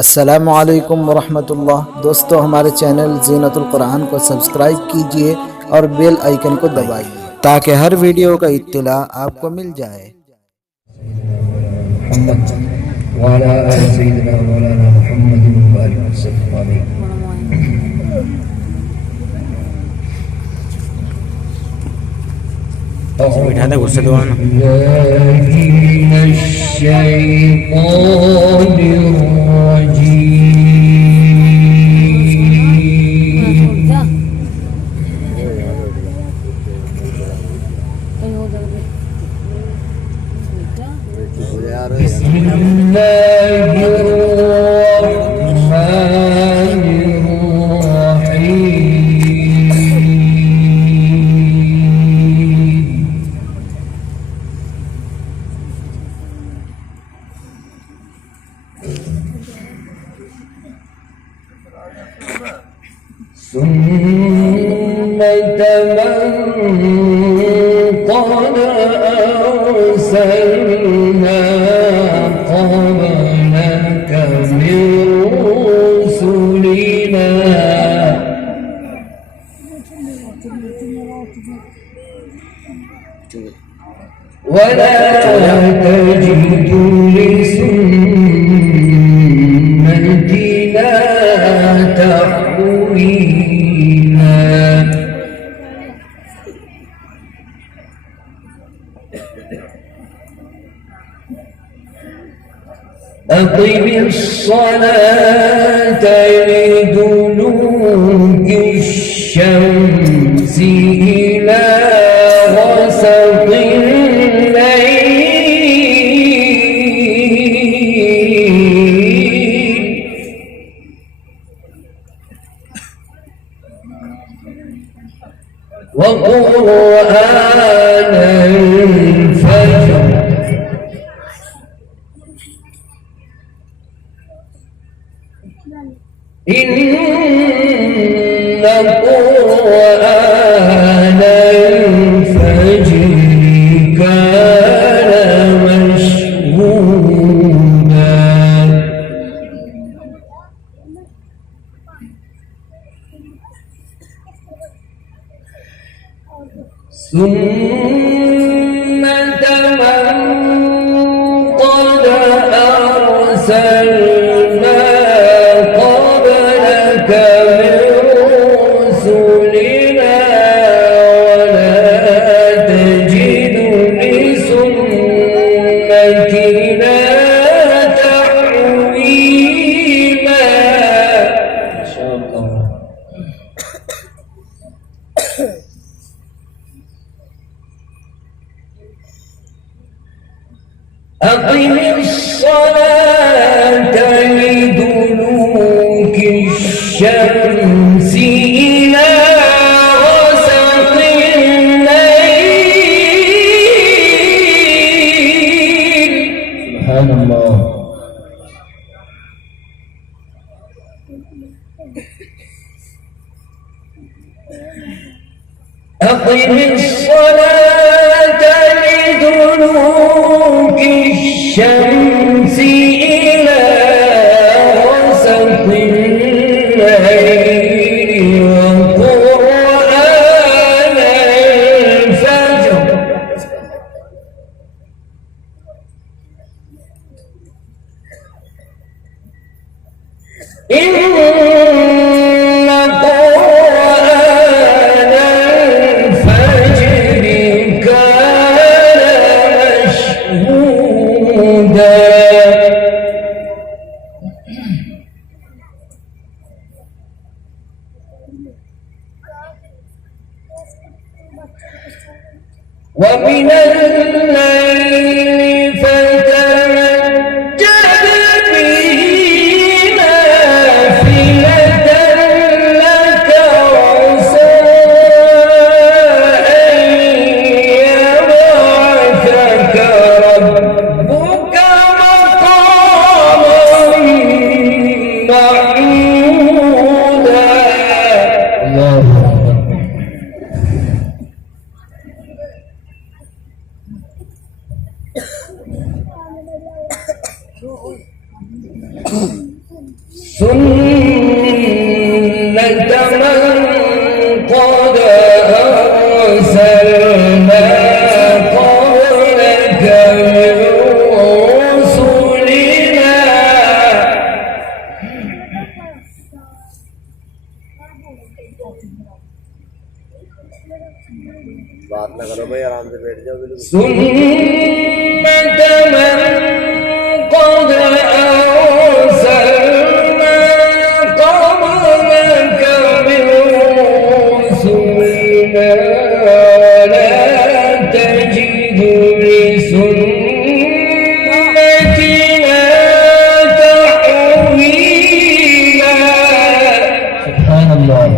अस्सलामु अलैकुम वरहमतुल्लाह। दोस्तों, हमारे चैनल ज़ीनतुल कुरान को सब्सक्राइब कीजिए और बेल आइकन को दबाइए ताकि हर वीडियो का इत्तिला आपको मिल जाए। बैठा था गुस्से तो سنة من قد أرسلنا قبلك من رسلنا ولا تجد لسنتنا تحويلا. أقم الصلاة لدلوك الشمس إلى غسق الليل وقرآن الفجر إن قرآن الفجر كان مشهودا. سنة من قد أرسلنا قبلك من رسلنا ولا تجد لسنتنا تحويلا. ما شاء الله. أقم الصلاة لدلوك الشمس إلى غسق الليل. سبحان الله. أقم الصلاة لدلوك الشمس إلى غسق الليل وقرآن الفجر إن قرآن الفجر كان مشهودا. ومن الليل فتهجد به نافلة لك عسى أن يبعثك ربك مقاما محمودا. الله أكبر. سنة من قد أرسلنا قبلك من رسلنا لا تجد لسنتنا تحويلا. سبحان الله.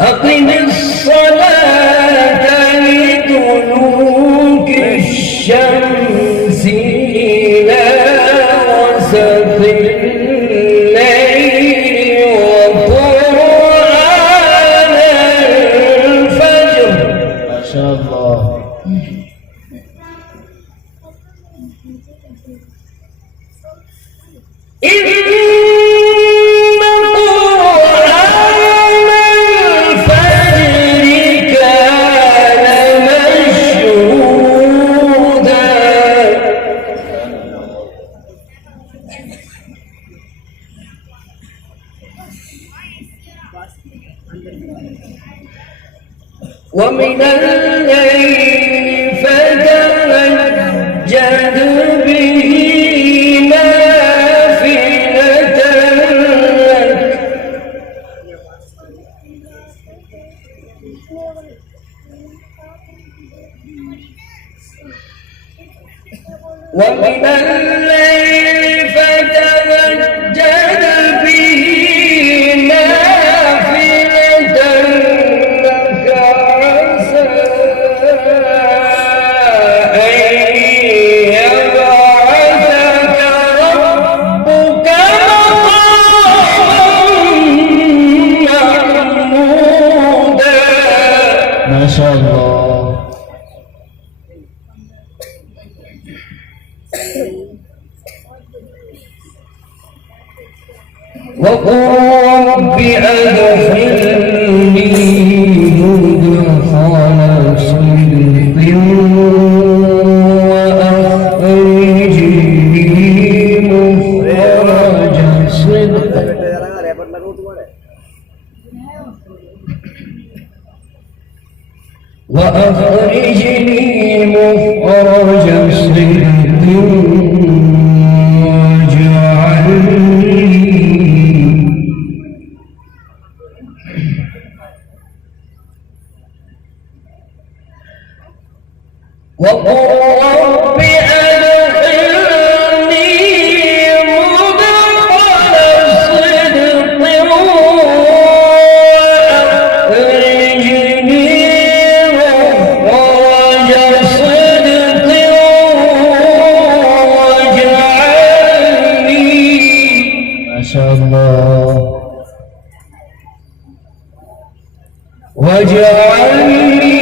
أقم الصلاة لدلوك الشمس إلى غسق الليل وقرآن الفجر. ما شاء الله. ومن الليل فتهجد به نافلة لك. ومن الليل فتهجد به نافلة لك عسى أن يبعثك ربك مقاما محمودا. ما شاء الله. وقل رب أدخلني مدخل صدق وأخرجني مخرج صدق. وأخرجني مخرج صدق وقل رب أدخلني مدخل صدق وأخرجني مخرج صدق واجعلني. ما شاء الله. واجعلني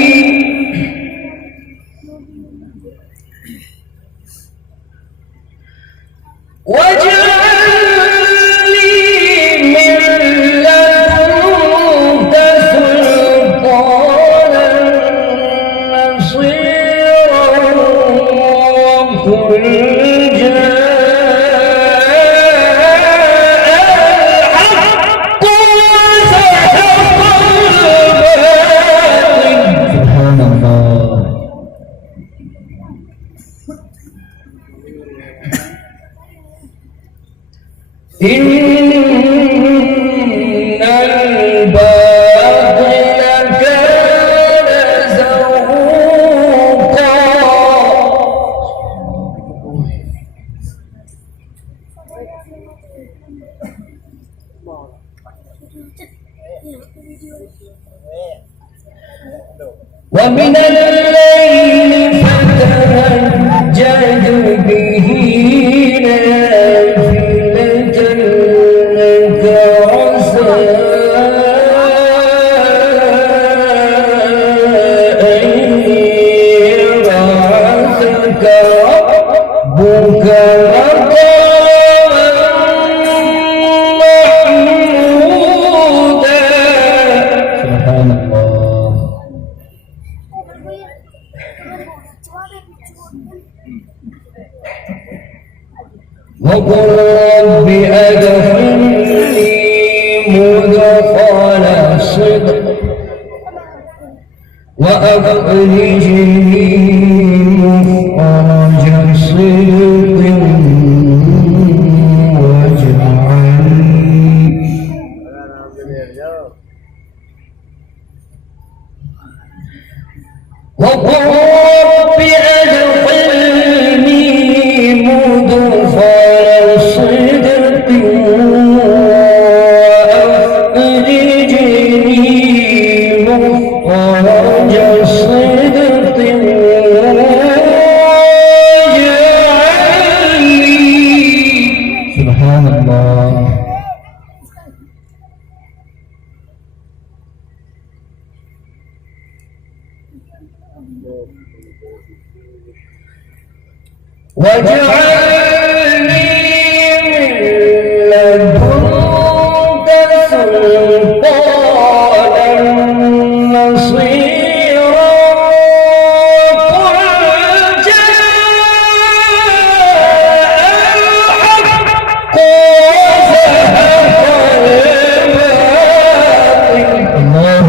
من لدنك سلطانا نصيرا. وقل جاء الحق وزهق الباطل. سبحان الله. إن الباطل كان زهوقا. ومن الليل فتهجد به نافلة لك عسى أن يبعثك ربك مقاما محمودا. سبحان الله. وقل رب أدخلني مدخل صدق وأخرجني مخرج صدق وقل رب أدخلني مدخل صدق وأخرجني مخرج صدق واجعلني سبحان الله واجعلني من لدنك سلطانا نصيرا قل جاء الحق وزهق الباطل الله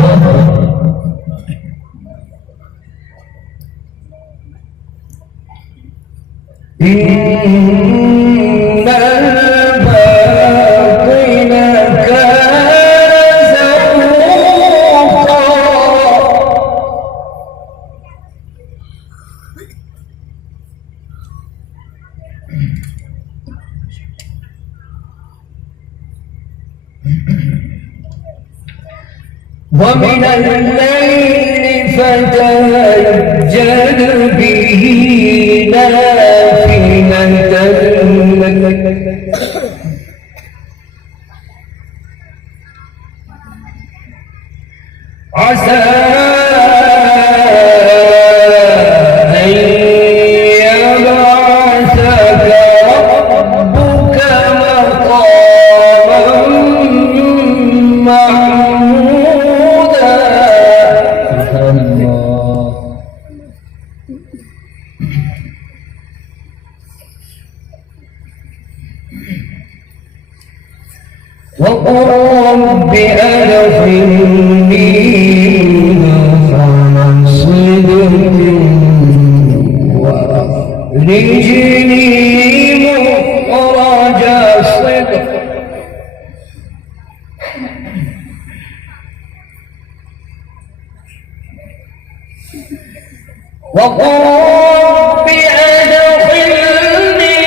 إن الباطل كان زهوقا ومن الليل فتهجد به نافلة لك عسى أن يبعثك ربك مقاما محمودا سبحان الله وقل رب أدخلني مدخل صدق وأخرجني مخرج صدق وقل رب أدخلني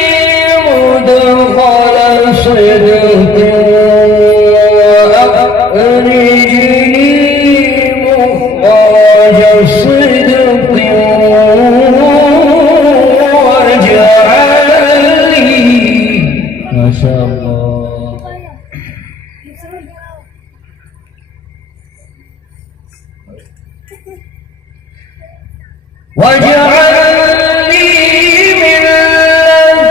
مدخل صدق وأخرجني مخرج صدق واجعلني ما شاء الله واجعلني من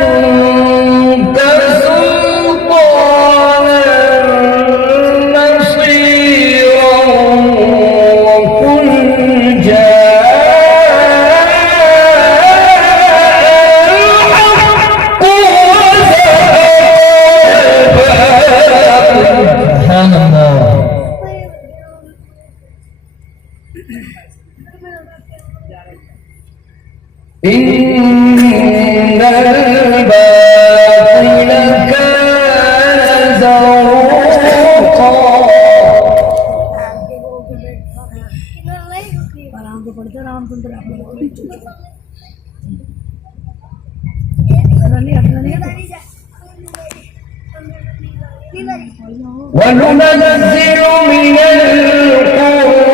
لدنك سلطانا نصيرا وقل جاء الحق وزهق الباطل سبحان الله إن الباطل كان زهوقا وننزل من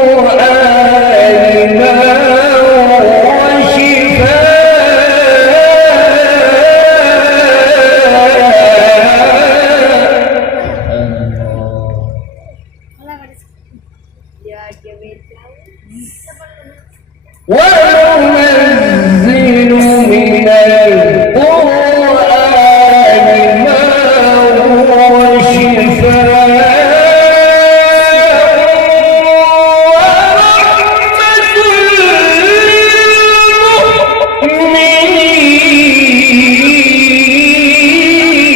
القرآن ما هو وننزل من القرآن ما هو شفاء ورحمة للمؤمنين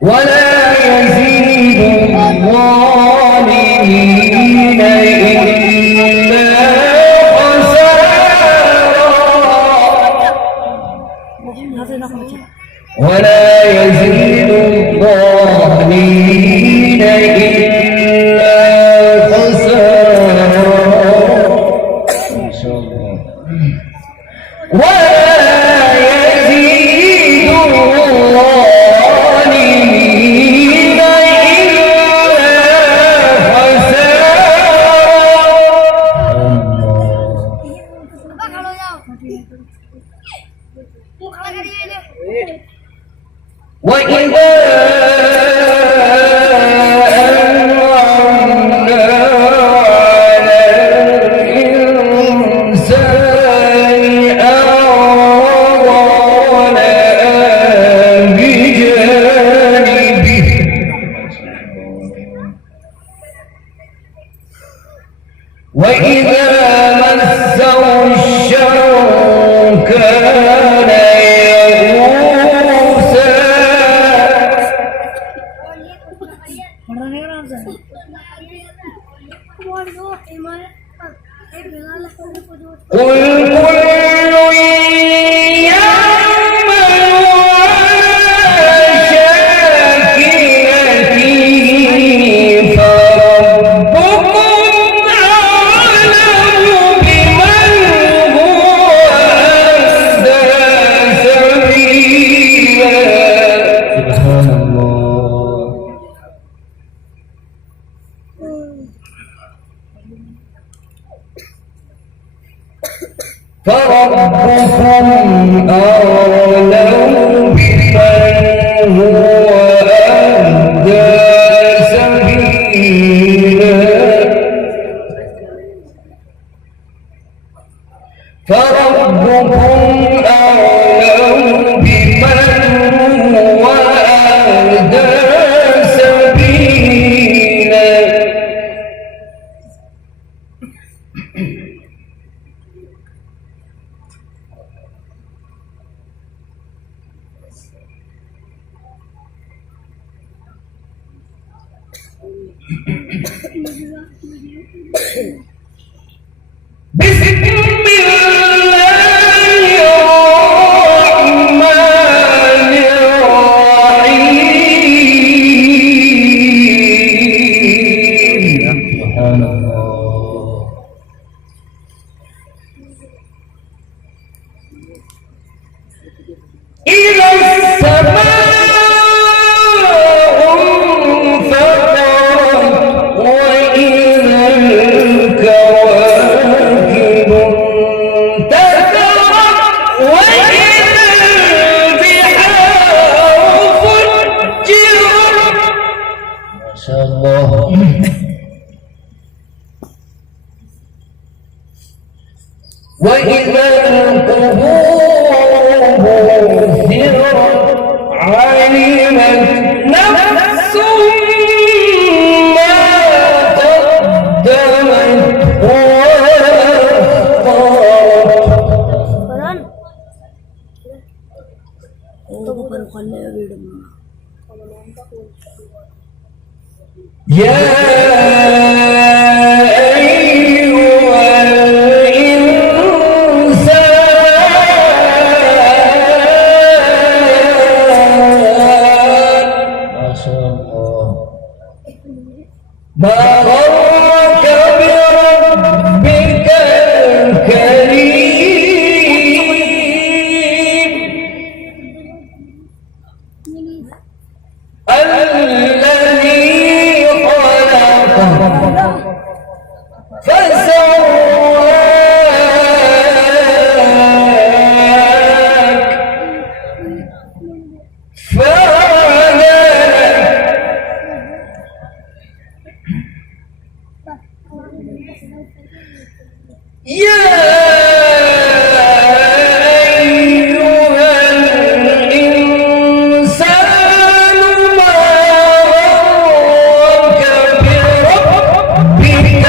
ولا يزيد الظالمين إلا خسارا ولا يزيد الظالمين إلا خسارا ما شاء الله ولا يزيد الظالمين إلا وإذا أنعمنا على الإنسان أعرض ونأى بجانبه وإذا مسه الشر كان يئوسا قل كل يعمل على شاكلته فربكم أعلم بمن هو أهدى سبيلا سبحان الله فربكم أعلم بمن هو أهدى سبيلا فربكم أعلم بمن هو أهدى سبيلا بسم الله الرحمن الرحيم سبحان الله إذا السماء انفطرت وإذا الكواكب انتثرت وإذا البحار فجرت ما شاء الله وإذا القبور بعثرت علمت نفس ما قدمت وأخرت يا أيها الإنسان ما شاء الله ما غرك بربك الكريم الذي خلقك فسواك يا أيها الإنسان ما غرك بربك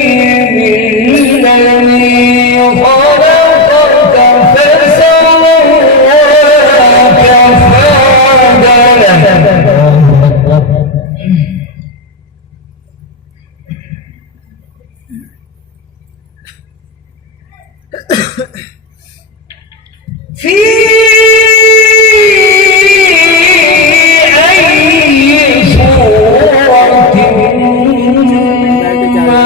الكريم الذي خلقك في أي صورة ما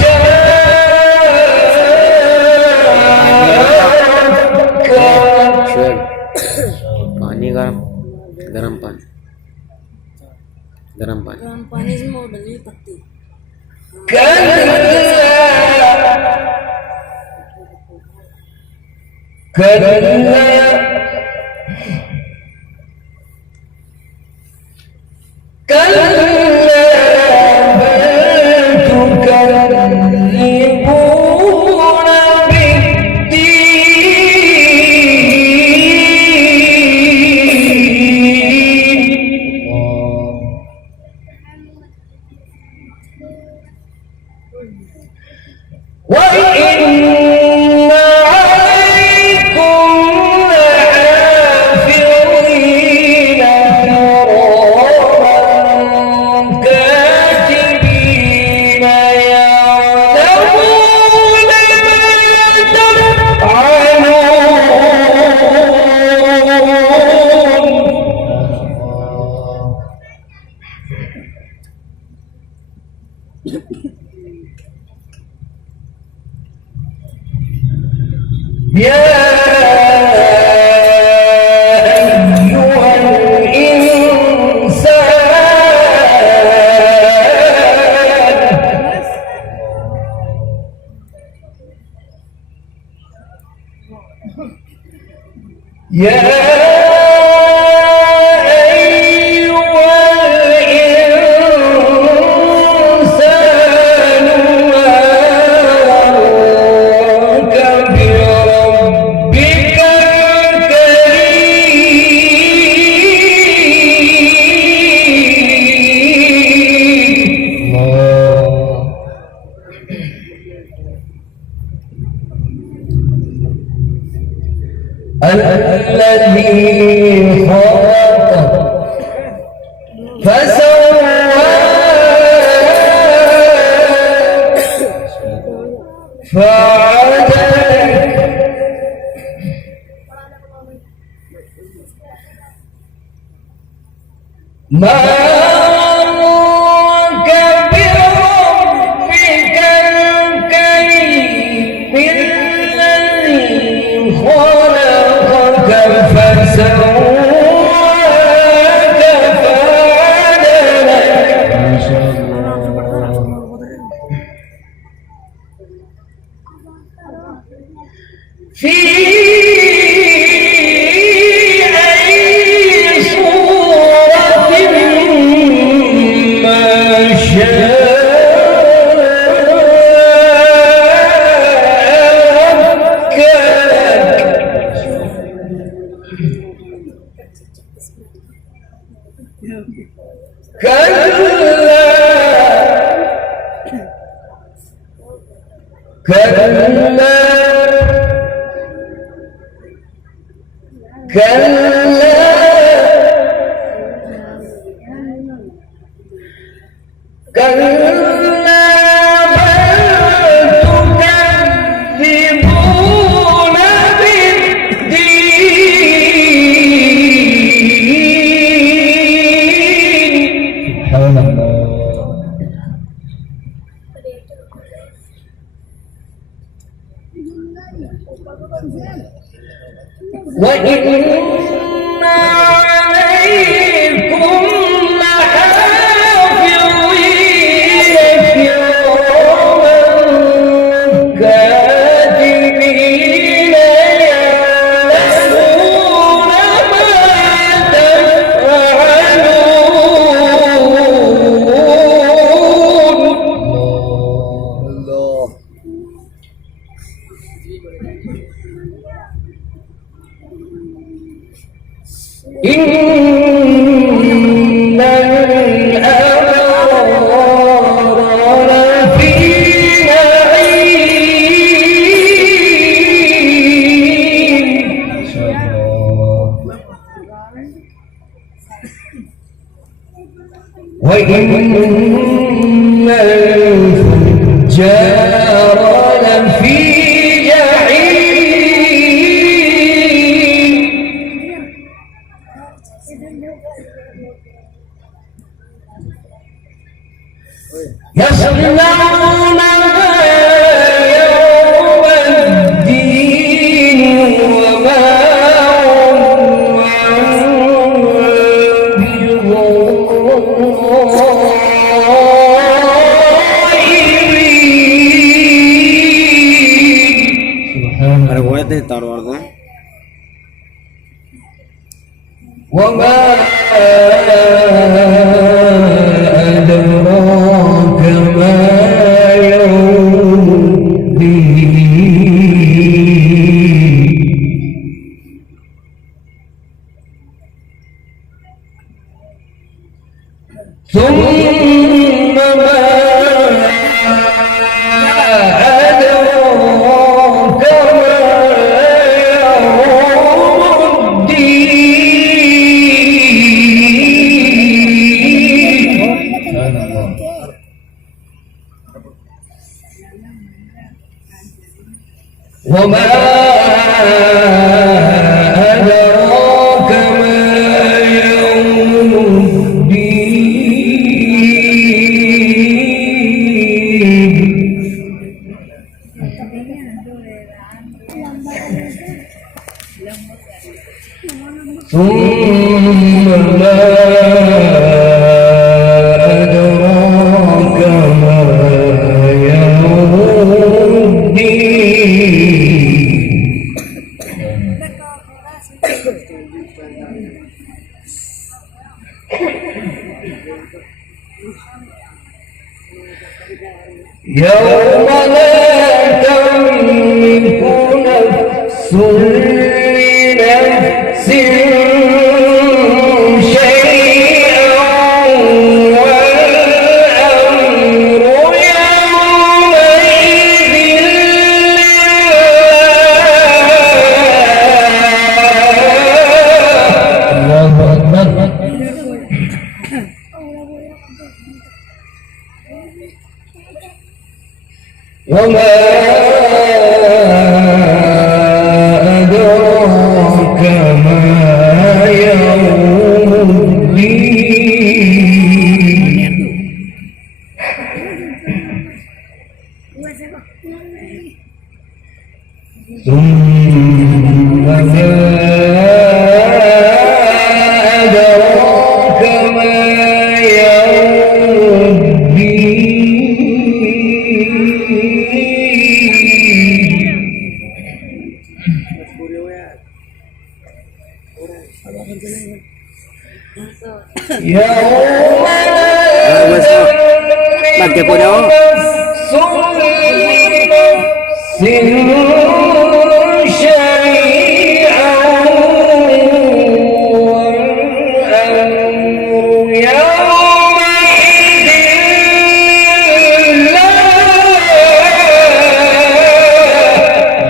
شاء شعر पानी गरम गरम पानी गरम पानी गर्म पानी में वो डली पत्ती وإن عليكم لحافظين كراما كاتبين يعلمون ما تفعلون يا أيها الإنسان الذي خلق فسوى فعدل ما في أي صورة ما شاء وإن عليكم لحافظين كراما كاتبين يعلمون ما تفعلون. إن الأبرار لفي نعيم وإن الفجار لفي جحيم. يصلونها يوم الدين وما هم عنها Recuérdate de Star Wars, ¿no? وما أدراك ما يوم الدين ثم ما أدراك ما يوم الدين وما أدراك ما يوم الدين ثم ما أدراك ما يوم الدين يوم لا تملك نفس لنفس شيئا والأمر يومئذ لله الله أكبر وما أدراك ما يوم الدين ثم ما أدراك ما يوم الدين يوم Ba't po na ako?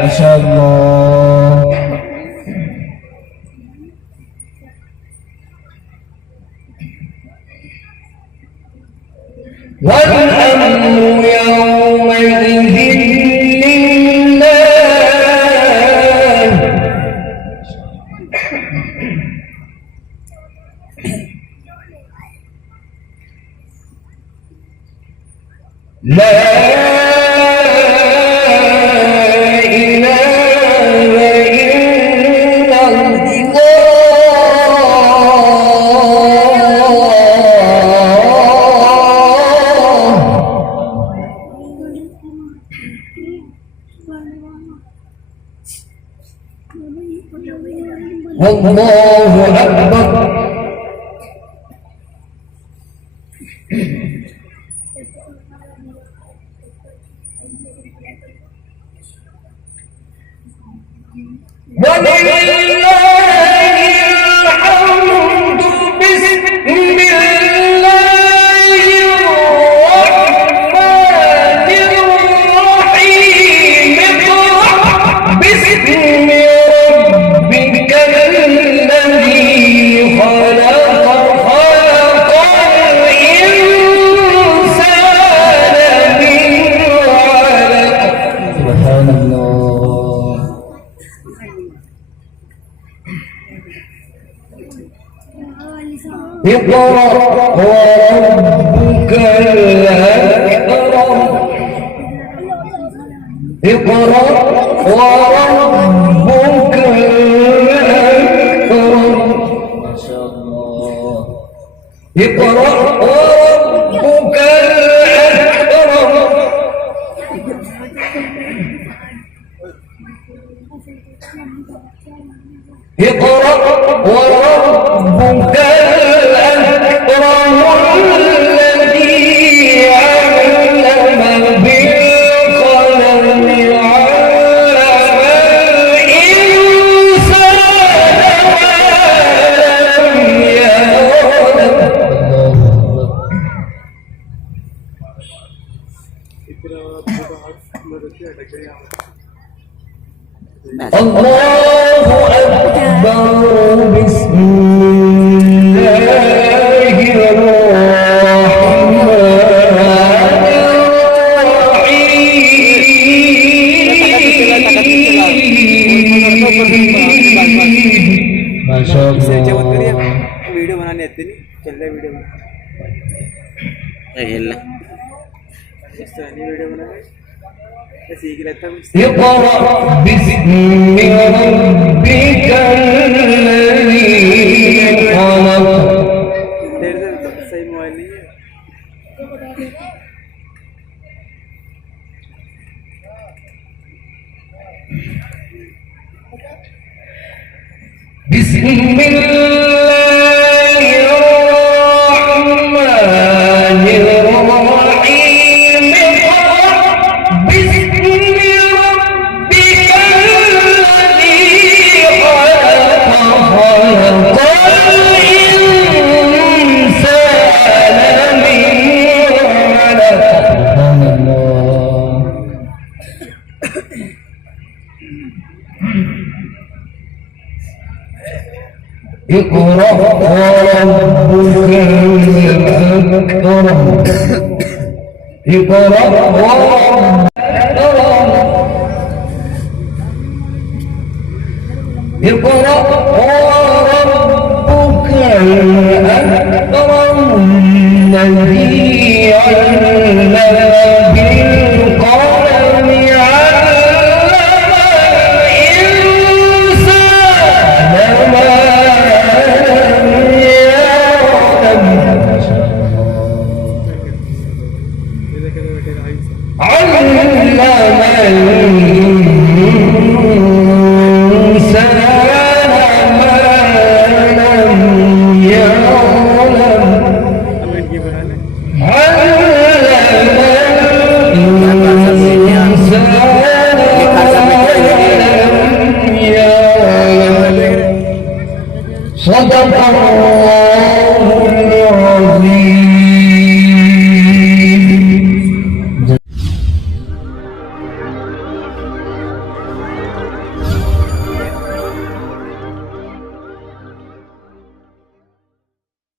ما شاء الله والأمر يومئذ لله لا إله إلا الله والله أكبر اقرأ وربك الأكرم اقرأ وربك الأكرم ما شاء الله. اقرأ وربك الأكرم اقرأ وربك الأكرم الذي علم بالقلم علم الإنسان ما لم يعلم الله أكبر بسم الله الرحمن الرحيم ما شاء الله वीडियो बनाने आते नहीं चल रहा वीडियो बना वीडियो बना सीख लेता हूँ اقرأ باسم ربك الذي خلق तेरे से सही मोबाइल नहीं है بسم الله الرحمن الرحيم بسم ربك الذي خلق خلق الإنسان من علق سبحان الله اقرأ وربك الأكرم اقرأ وربك الأكرم اقرأ وربك الأكرم الذي علم بالقلم علم الإنسان ما علم الإنسان ما لم يعلم علم الإنسان ما لم يعلم صدق الله